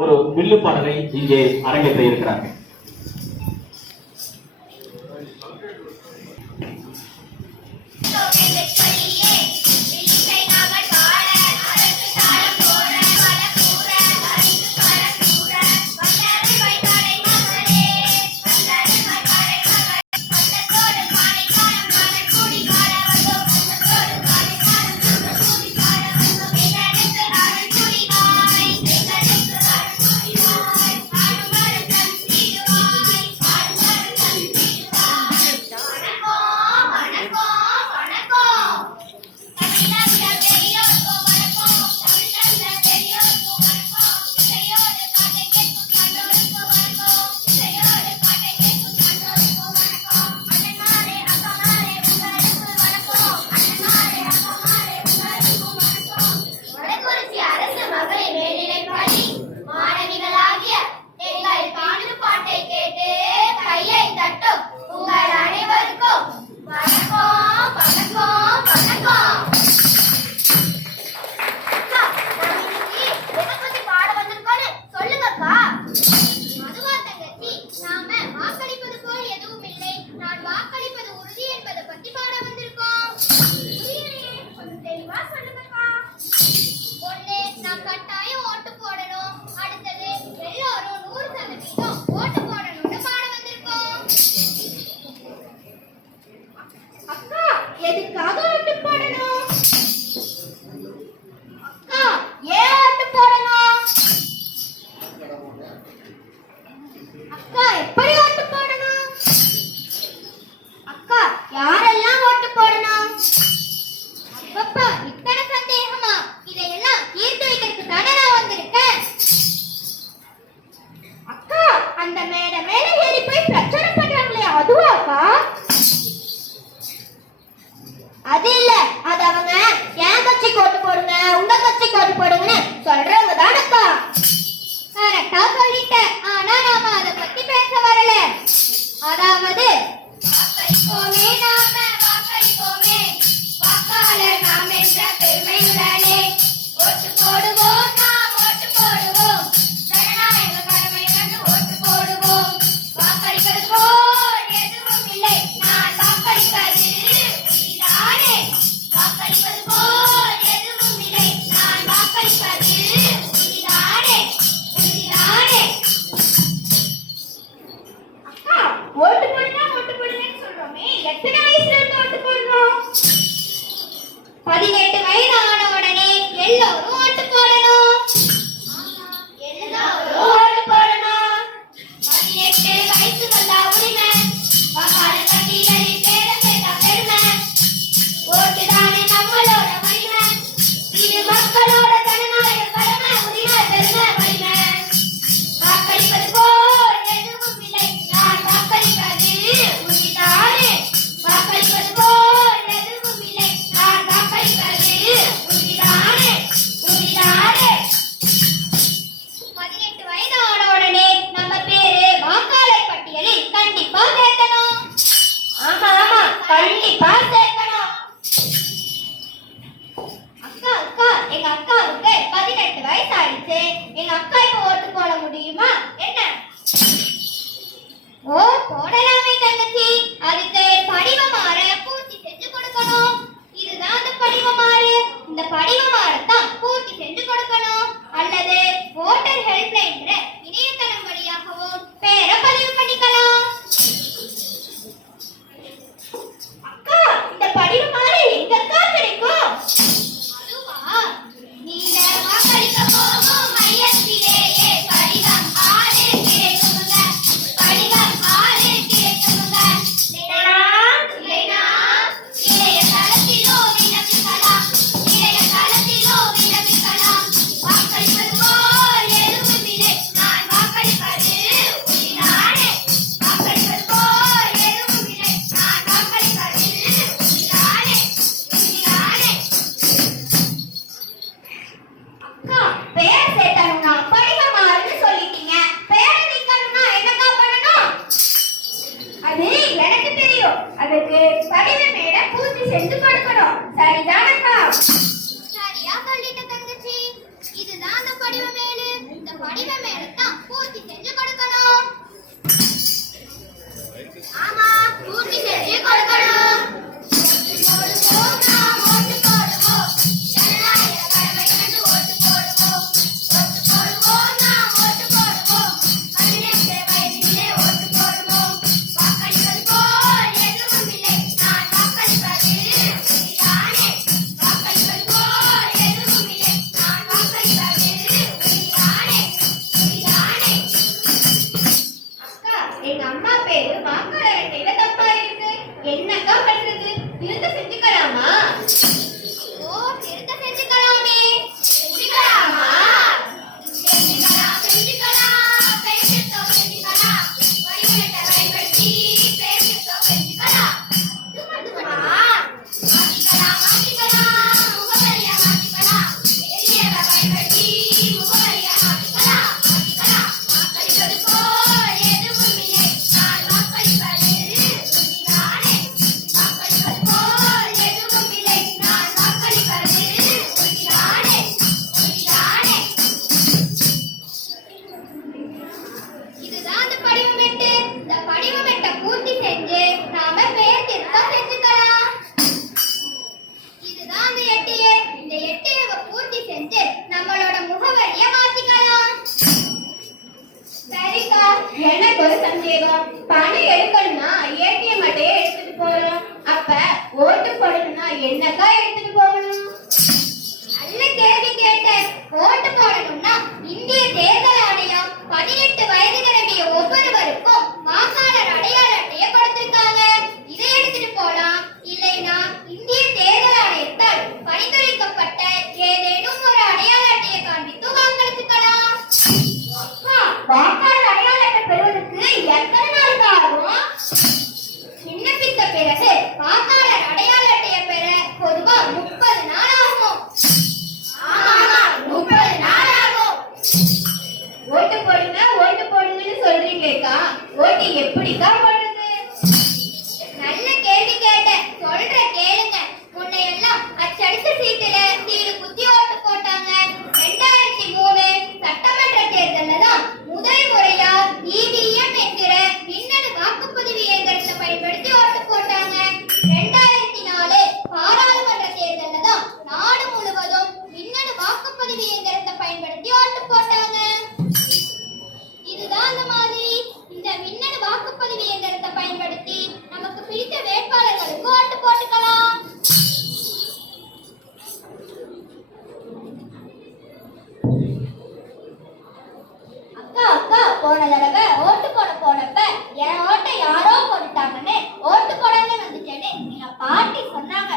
ஒரு வில்லு பாடலை இங்கே அரங்கேற்ற இருக்கிறார்கள். எதுக்காக ஆட்டு போடணும்? ஏன் ஆட்டு போடணும்? அக்கா எப்படி ஆட்டு போடணும்? அக்கா யாரெல்லாம் ஓட்டு போடணும்? அப்பப்பா இத்தனை சந்தேகமா? இதையெல்லாம் தீர்த்து வைக்கிறதுக்கு தானே நான் வந்திருக்கேன்? அக்கா அந்த மேடை மேலே ஏறி போய் பிரச்சனை எங்க அக்காவுக்கு பதினெட்டு வயசு ஆயிடுச்சு எங்க அக்கா இப்ப ஓட்டு போட முடியுமா? என்ன? ஓ போடலாமே தங்கச்சி. அதுக்கு படிவமாற பூர்த்தி செஞ்சு கொடுக்கணும். இதுதான் அந்த படிவம் படிவமாறு. இந்த படிவமாறத்தான் பூர்த்தி செஞ்சு கொடுக்கணும். அல்லது ஓட்டர் ஹெல்ப்லைன்ங்கிற அவங்களுக்கு செஞ்சு கொடுக்கணும் சரிதானக்கா? சரியா சொல்லிட்ட தங்கச்சி. இதுதான் அந்த படிவ மேலு இந்த படிவ மேலு தான் பூர்த்தி செஞ்சு என்ன ஒரு சந்தேகம்? பணம் எடுக்கணும்னா ஏடிஎம் அட்டையே எடுத்துட்டு போறோம் அப்ப ஓட்டு போடணும்னா என்னக்கா எடுத்துட்டு போகணும்? நல்ல கேள்வி கேட்ட ஓட்டு போடணும்னா இந்திய தேர்தல் ஆணையம் பதினெட்டு வயது நிரம்பிய ஒவ்வொருவருக்கும் வாக்காளர் அடை எப்படி காப்பாடுறது நல்ல கேள்வி கேட்டேன். சொல்ற கேளுங்க. முன்ன எல்லாம் அச்சடிச்ச சீட்டுல சீடு குத்தி ஓட்டு போட்டாங்க. ரெண்டாயிரத்தி மூணு சட்டமன்ற தேர்தல்ல தான் முதல் முறையா இவிஎம் என்கிற மின்னணு வாக்குப்பதிவு இயந்திரத்தை பயன்படுத்தி ஒரு பாட்டி சொன்னாங்க